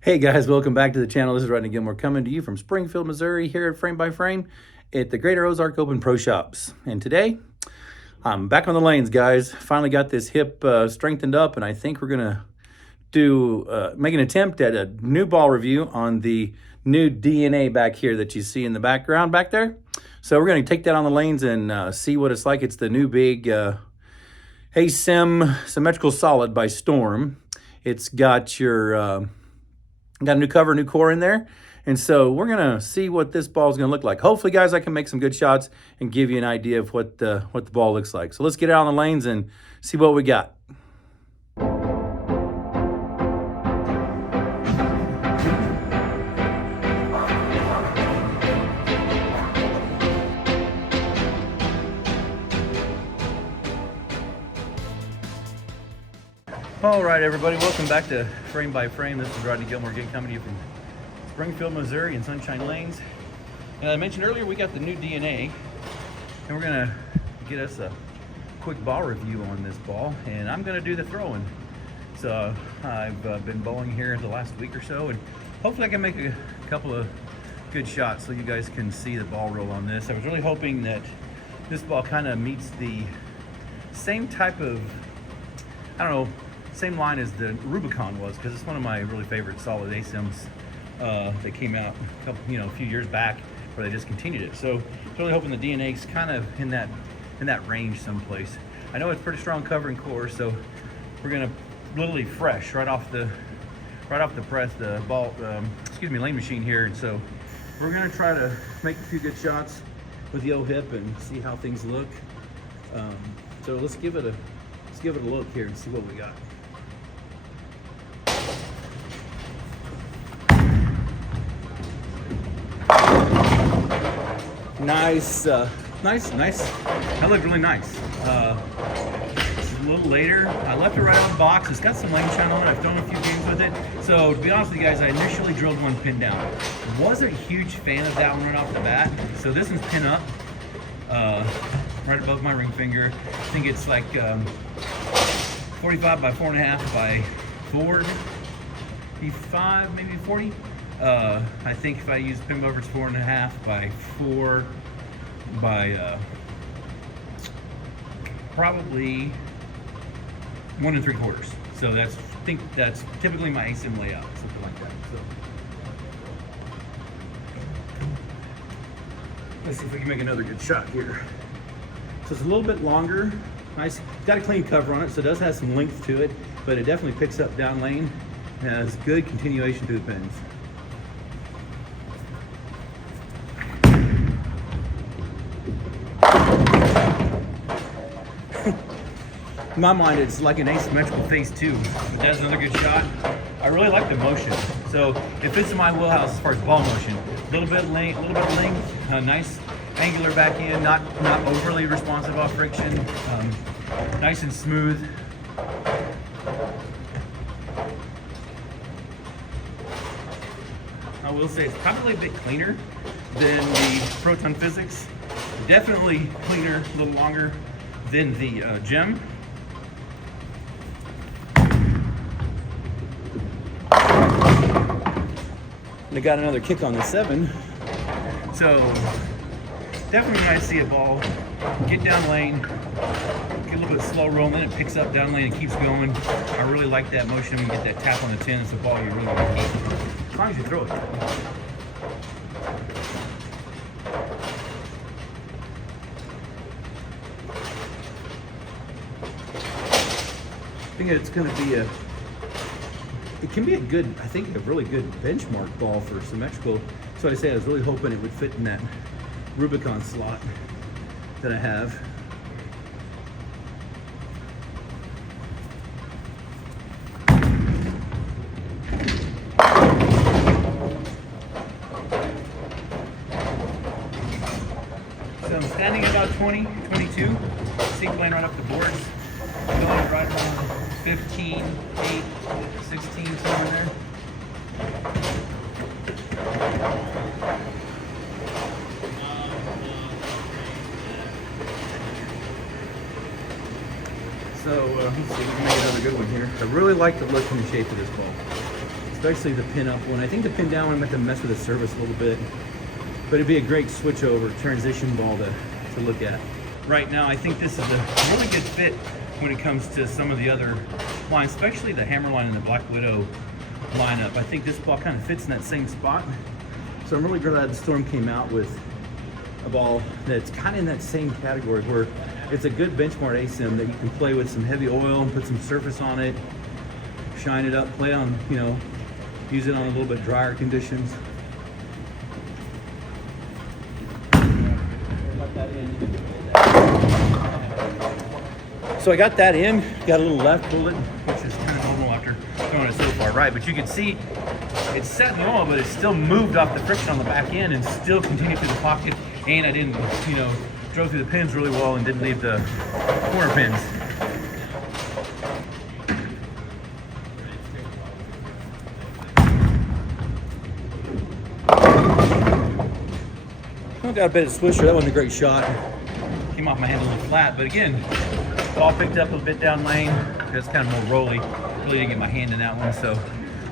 Hey guys, welcome back to the channel. This is Rodney Gilmore coming to you from Springfield, Missouri, here at Frame by Frame at the Greater Ozark Open Pro Shops. And today, I'm back on the lanes, guys. Finally got this hip strengthened up, and I think we're gonna make an attempt at a new ball review on the new DNA back here that you see in the background back there. So we're gonna take that on the lanes and see what it's like. It's the new big ASIM Symmetrical Solid by Storm. It's got your got a new cover, new core in there. And so we're gonna see what this ball is gonna look like. Hopefully, guys, I can make some good shots and give you an idea of what the ball looks like. So let's get out on the lanes and see what we got. All right, everybody, welcome back to Frame by Frame. This is Rodney Gilmore again, coming to you from Springfield, Missouri in Sunshine Lanes. And I mentioned earlier we got the new DNA, and we're gonna get us a quick ball review on this ball, and I'm gonna do the throwing. So I've been bowling here the last week or so, and hopefully I can make a couple of good shots so you guys can see the ball roll on this. I was really hoping that this ball kind of meets the same type of, I don't know, same line as the Rubicon was, because it's one of my really favorite solid ASIMs that came out a few years back, where they just continued it. So really hoping the DNA's kind of in that range someplace. I know it's pretty strong cover and core, so we're gonna literally fresh right off the press, the ball, lane machine here. And so we're gonna try to make a few good shots with the old hip and see how things look. So let's give it a look here and see what we got. Nice. That looked really nice. It's a little later. I left it right on the box. It's got some lane channel on it. I've thrown a few games with it. So to be honest with you guys, I initially drilled one pin down. Wasn't a huge fan of that one right off the bat. So this one's pin up, right above my ring finger. I think it's like 45 by 4.5 by 45, maybe 40. I think if I use pin over, it's 4.5 by 4 by probably 1 3/4. So I think that's typically my ASIM layout, something like that. So let's see if we can make another good shot here. So it's a little bit longer. Nice, got a clean cover on it, so it does have some length to it, but it definitely picks up down lane and has good continuation through the pins. In my mind, it's like an asymmetrical phase 2, but that's another good shot. I really like the motion, so it fits in my wheelhouse as far as ball motion. A little bit of length, nice angular back end, not overly responsive off friction, nice and smooth. I will say it's probably a bit cleaner than the Proton Physics. Definitely cleaner, a little longer than the Gem. I got another kick on the 7. So definitely when I see a ball get down lane, get a little bit slow roll, and then it picks up down lane and keeps going. I really like that motion when you get that tap on the 10. It's a ball you really want to keep, as long as you throw it. I think it's going to be it can be a really good benchmark ball for symmetrical. So I say I was really hoping it would fit in that Rubicon slot that I have. So I'm standing at about 20, 22. Seat playing right up the boards. Going right around 15, 8, 16, somewhere in there. So let's see, we can make another good one here. I really like the look and the shape of this ball, especially the pin up one. I think the pin down one I meant to mess with the surface a little bit, but it'd be a great switch over transition ball to look at. Right now, I think this is a really good fit when it comes to some of the other lines, especially the Hammerline and the Black Widow lineup. I think this ball kind of fits in that same spot. So I'm really glad the Storm came out with a ball that's kind of in that same category where it's a good benchmark ASIM that you can play with some heavy oil and put some surface on it, shine it up, play on, you know, use it on a little bit drier conditions. So I got that in, got a little left bullet, which is kind of normal after throwing it so far right, but you can see it's set in the oil, but it's still moved off the friction on the back end and still continued through the pocket, and I didn't, you know, drove through the pins really well and didn't leave the corner pins. I got a bit of swisher, that wasn't a great shot. Came off my hand a little flat, but again, ball picked up a bit down lane. It's kind of more rolly. Really didn't get my hand in that one, so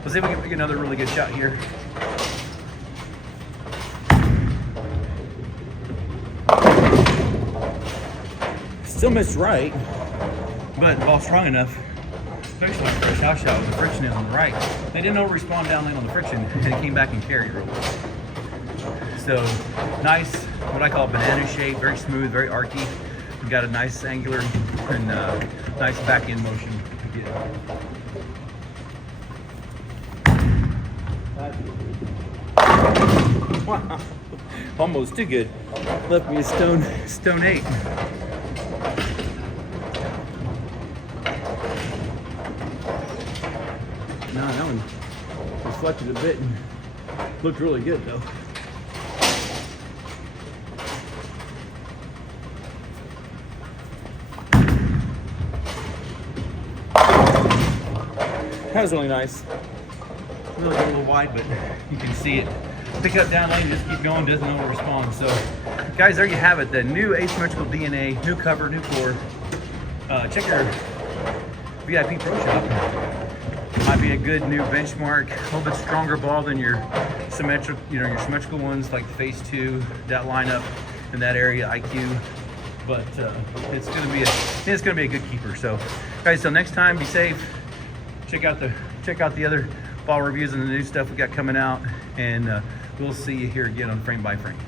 let's see if we can make another really good shot here. Still missed right, but the ball's strong enough, especially like fresh house shot with the friction is on the right. They didn't over-respond down lane on the friction, and it came back and carried real well. So nice, what I call banana shape, very smooth, very archy. We got a nice angular and nice back end motion again. Wow, almost too good. Left me a stone 8. No, that one reflected a bit and looked really good though. That was really nice. Really got a little wide, but you can see it. Pick up down lane, just keep going, doesn't over-respond. So, guys, there you have it. The new asymmetrical DNA, new cover, new core. Check your VIP Pro Shop. Might be a good new benchmark. A little bit stronger ball than your symmetrical, your symmetrical ones like the Phase 2, that lineup in that area, IQ. But it's gonna be a good keeper. So, guys, till next time, be safe. Check out the other ball reviews and the new stuff we got coming out, and we'll see you here again on Frame by Frame.